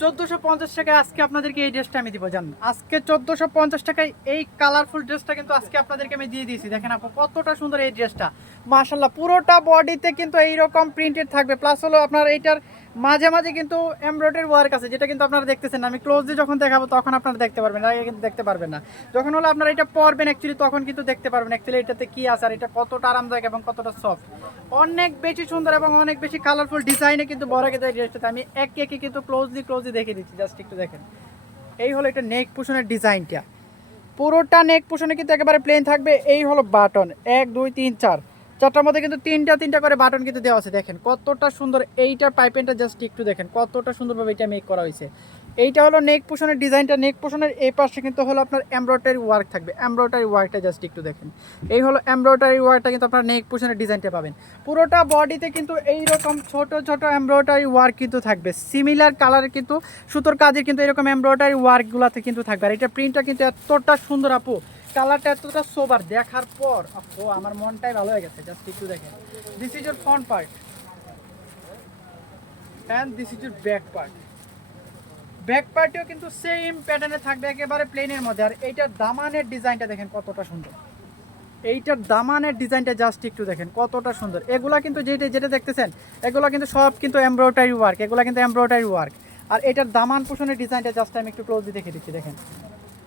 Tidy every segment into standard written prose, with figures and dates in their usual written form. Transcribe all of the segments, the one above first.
1450 টাকায় আজকে আপনাদেরকে এই ড্রেসটা আমি দিব জান। আজকে 1450 টাকায় এই কালারফুল ড্রেসটা কিন্তু আজকে আপনাদেরকে আমি দিয়ে দিয়েছি। দেখেন আপু কতটা সুন্দর এই ড্রেসটা, মাশাআল্লাহ। পুরোটা বডিতে কিন্তু এইরকম প্রিন্টেড থাকবে, প্লাস হলো আপনার এইটার মাঝে মাঝে কিন্তু এমব্রয়ডারি ওয়ার্ক আছে, যেটা কিন্তু আপনারা দেখতেছেন না। আমি ক্লোজলি যখন দেখাবো তখন আপনারা দেখতে পারবেন, আগে কিন্তু দেখতে পারবেন না। যখন হলো আপনারা এটা পরবেন অ্যাকচুয়ালি তখন কিন্তু দেখতে পারবেন অ্যাকচুয়ালি এটাতে কি আছে আর এটা কতটা আরামদায়ক এবং কতটা সফট। অনেক বেশি সুন্দর এবং অনেক বেশি কালারফুল ডিজাইনে কিন্তু বড় গেছে এই ড্রেসটাতে। আমি একে একে কিন্তু ক্লোজলি দেখে দিচ্ছি, জাস্ট একটু দেখেন। এই হলো এটা নেক পোষণের ডিজাইনটা, পুরোটা নেক পোষণে কিন্তু একেবারে প্লেন থাকবে। এই হলো বাটন 1 2 3 4, চারটার মধ্যে কিন্তু তিনটা করে বাটন কিন্তু দেওয়া আছে। দেখেন কতটা সুন্দর এইটার পাইপেনটা, জাস্ট একটু দেখেন কতটা সুন্দরভাবে এটা মেক করা হয়েছে। এইটা হলো নেক পোষণের ডিজাইনটা। নেক পোষণের এই পাশে কিন্তু হলো আপনার এমব্রয়ডারি ওয়ার্ক থাকবে, এমব্রয়ডারি ওয়ার্কটা জাস্ট একটু দেখেন। এই হলো এমব্রয়ডারি ওয়ার্কটা কিন্তু আপনার নেক পোষণের ডিজাইনটা পাবেন। পুরোটা বডিতে কিন্তু এইরকম ছোট ছোট এমব্রয়ডারি ওয়ার্ক কিন্তু থাকবে, সিমিলার কালারের কিন্তু সুতোর কাজের কিন্তু এরকম এমব্রয়ডারি ওয়ার্কগুলোতে কিন্তু থাকবে। আর এটা প্রিন্টটা কিন্তু এতটা সুন্দর আপু, কালারটা এতটা সোবার, দেখার পর ও আমার মনটাই ভালো হয়ে গেছে। জাস্ট একটু দেখেন, this is your front part and this is your back part. Back পার্টেও কিন্তু সেম প্যাটার্নে থাকবে, একেবারে প্লেনের মধ্যে। আর এইটার দামানের ডিজাইনটা দেখেন কতটা সুন্দর, এইটার দামানের ডিজাইনটা জাস্ট একটু দেখেন কতটা সুন্দর। এগুলা কিন্তু যেটা দেখতেছেন এগুলা কিন্তু সব কিন্তু এমব্রয়ডারি ওয়ার্ক, এগুলা কিন্তু এমব্রয়ডারি ওয়ার্ক। আর এটার দামান পোষণের ডিজাইনটা জাস্ট আমি একটু ক্লোজলি দেখে দিচ্ছি, দেখেন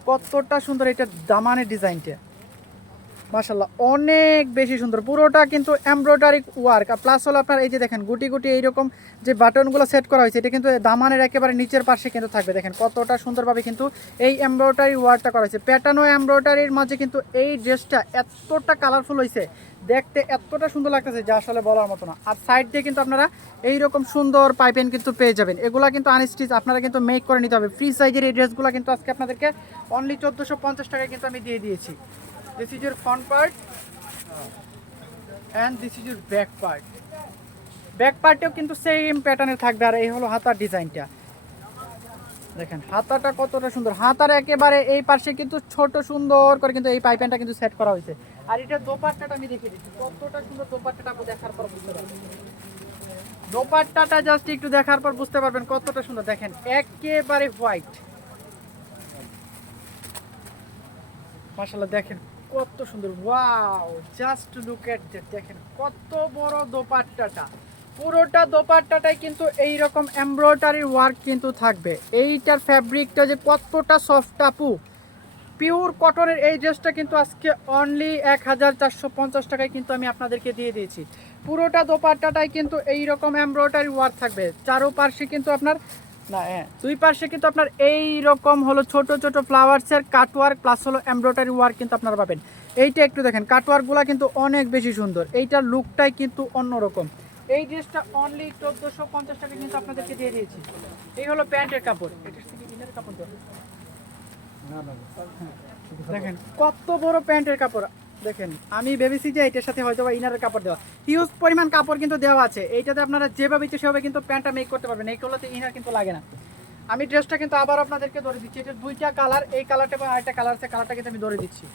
কতটা সুন্দর এটার দামানের ডিজাইনটা, মাশাআল্লাহ অনেক বেশি সুন্দর। পুরোটা কিন্তু এমব্রয়ডারি ওয়ার্ক, আর প্লাস হলো আপনার এই যে দেখেন গুটি গুটি এইরকম যে বাটনগুলো সেট করা হয়েছে, এটা কিন্তু দামানের একেবারে নিচের পাশে কিন্তু থাকবে। দেখেন কতটা সুন্দরভাবে কিন্তু এই এমব্রয়ডারি ওয়ার্কটা করা হয়েছে। প্যাটার্ন ও এমব্রয়ডারির মাঝে কিন্তু এই ড্রেসটা এতটা কালারফুল হয়েছে, দেখতে এতটা সুন্দর লাগতেছে যা আসলে বলার মতো না। আর সাইড দিয়ে কিন্তু আপনারা এইরকম সুন্দর পাইপেন কিন্তু পেয়ে যাবেন। এগুলা কিন্তু আনস্টিচ, আপনারা কিন্তু মেক করে নিতে হবে। ফ্রি সাইজের এই ড্রেসগুলো কিন্তু আজকে আপনাদেরকে অনলি 1450 টাকায় কিন্তু আমি দিয়ে দিয়েছি। This is your front part and this is your back part. Back পার্টেও কিন্তু সেম প্যাটার্নের থাকবে। আর এই হলো হাতার ডিজাইনটা, দেখেন হাতাটা কতটা সুন্দর। হাতার একেবারে এই পাশে কিন্তু ছোট সুন্দর করে কিন্তু এই পাইপেনটা কিন্তু সেট করা হয়েছে। আর এটা দোপাট্টাটা আমি দেখিয়ে দিচ্ছি, কতটা সুন্দর দোপাট্টাটা আপনি দেখার পর বুঝতে পারবেন। দোপাট্টাটা জাস্ট একটু দেখার পর বুঝতে পারবেন কতটা সুন্দর। দেখেন একেবারে হোয়াইট, মাশাআল্লাহ দেখেন কত সুন্দর। Wow, just look at that, দেখেন কত বড় দোপাট্টাটা। পুরোটা দোপাট্টাটাই কিন্তু এই রকম এমব্রয়ডারি ওয়ার্ক কিন্তু থাকবে। এইটার ফ্যাব্রিকটা যে কতটা সফট আপু, পিওর কটনের এই ড্রেসটা কিন্তু আজকে অনলি 1450 টাকায় কিন্তু আমি আপনাদেরকে দিয়ে দিয়েছি। পুরোটা দোপাট্টাটাই কিন্তু এই রকম এমব্রয়ডারি ওয়ার্ক থাকবে। চারোপাশে কিন্তু আপনার না হ্যাঁ দুই পাশে কিন্তু আপনার এই রকম হলো ছোট ছোট ফ্লাওয়ার্সের কাটওয়ার্ক প্লাস হলো এমব্রয়ডারি ওয়ার্ক কিন্তু আপনারা পাবেন। এইটা একটু দেখেন কাটওয়ার্কগুলো কিন্তু অনেক বেশি সুন্দর, এইটার লুকটাই কিন্তু অন্যরকম। এই ড্রেসটা অনলি 1450 টাকা কিন্তু আপনাদেরকে দিয়ে দিয়েছি। এই হলো প্যান্টের কাপড়, এটার থেকে ইনার কাপড় দেওয়া। দেখেন কত বড় প্যান্টের কাপড়, দেখেন আমি ভেবেছি যে এটার সাথে হয়তো বা ইনারের কাপড় দেওয়া, হিউজ পরিমাণ কাপড় কিন্তু দেওয়া আছে। এইটাতে আপনারা যেভাবে ইচ্ছে সেভাবে কিন্তু প্যান্টটা মেক করতে পারবেন, এইগুলোতে ইনার কিন্তু লাগে না। আমি ড্রেসটা কিন্তু আবার আপনাদেরকে ধরে দিচ্ছি, এটা দুইটা কালার, এই কালারটা এবং আরেকটা কালার আছে, কালারটা কিন্তু আমি ধরে দিচ্ছি।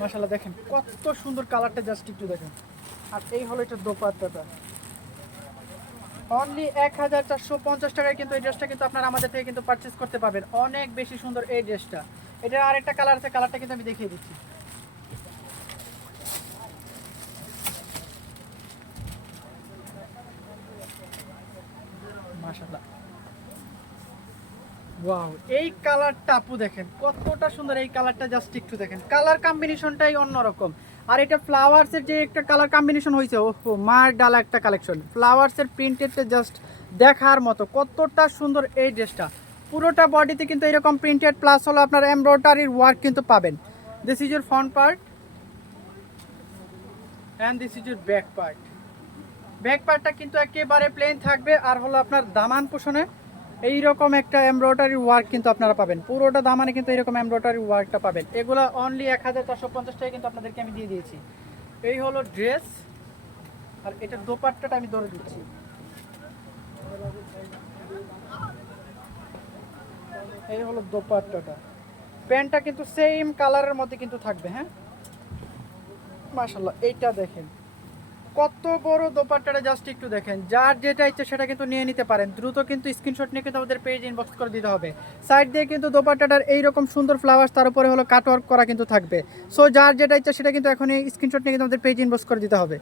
মাশাআল্লাহ দেখেন কত সুন্দর কালারটা, জাস্ট একটু দেখেন। আর এই হলো এটা দোপাট্টাটা, অনলি 1450 টাকায় কিন্তু এই ড্রেসটা কিন্তু আপনারা আমাদের থেকে কিন্তু পারচেজ করতে পারবেন। অনেক বেশি সুন্দর এই ড্রেসটা। এটার আরেকটা কালার আছে, কালারটা কিন্তু আমি দেখিয়ে দিচ্ছি। মাশাআল্লাহ ওয়াও, এই কালারটা আপু দেখেন কতটা সুন্দর। এই কালারটা জাস্ট একটু দেখেন, কালার কম্বিনেশনটাই অন্যরকম। আর এটা ফ্লাওয়ার্সের যে একটা কালার কম্বিনেশন হয়েছে, ওহো মার ডালা একটা কালেকশন। ফ্লাওয়ার্সের প্রিন্টেডটা জাস্ট দেখার মতো, কতটা সুন্দর এই ড্রেসটা। পুরোটা বডিতে কিন্তু এরকম প্রিন্টেড প্লাস হলো আপনার এমব্রয়ডারির ওয়ার্ক কিন্তু পাবেন। This is your front part and this is your back part. Back পার্টটা কিন্তু একেবারে প্লেন থাকবে। আর হলো আপনার দামান পোষণে এইরকম একটা এমব্রয়ডারি ওয়ার্ক কিন্তু আপনারা পাবেন। পুরোটা দামানে কিন্তু এইরকম এমব্রয়ডারি ওয়ার্কটা পাবেন। এগুলো অনলি 1450 টাকা কিন্তু আপনাদেরকে আমি দিয়ে দিয়েছি। এই হলো ড্রেস, আর এটার দোপাট্টাটা আমি ধরে দিচ্ছি। এই হলো দোপাট্টাটা, প্যান্টটা কিন্তু সেম কালারের মধ্যে কিন্তু থাকবে। হ্যাঁ মাশাআল্লাহ, এইটা দেখেন কত বড় দোপাট্টাটা জাস্ট একটু দেখেন, যার যেটা ইচ্ছে সেটা কিন্তু নিয়ে নিতে পারেন। দ্রুত কিন্তু স্ক্রিনশট নিয়ে কিন্তু আমাদের পেজ ইনবক্স করে দিতে হবে। সাইড দিয়ে কিন্তু দোপাট্টাটার এইরকম সুন্দর ফ্লাওয়ার্স, তার উপরে হলো কাটওয়ার্ক করা কিন্তু থাকবে। সো যার যেটা ইচ্ছে সেটা কিন্তু এখনই স্ক্রিনশট নিয়ে কিন্তু আমাদের পেজ ইনবক্স করে দিতে হবে।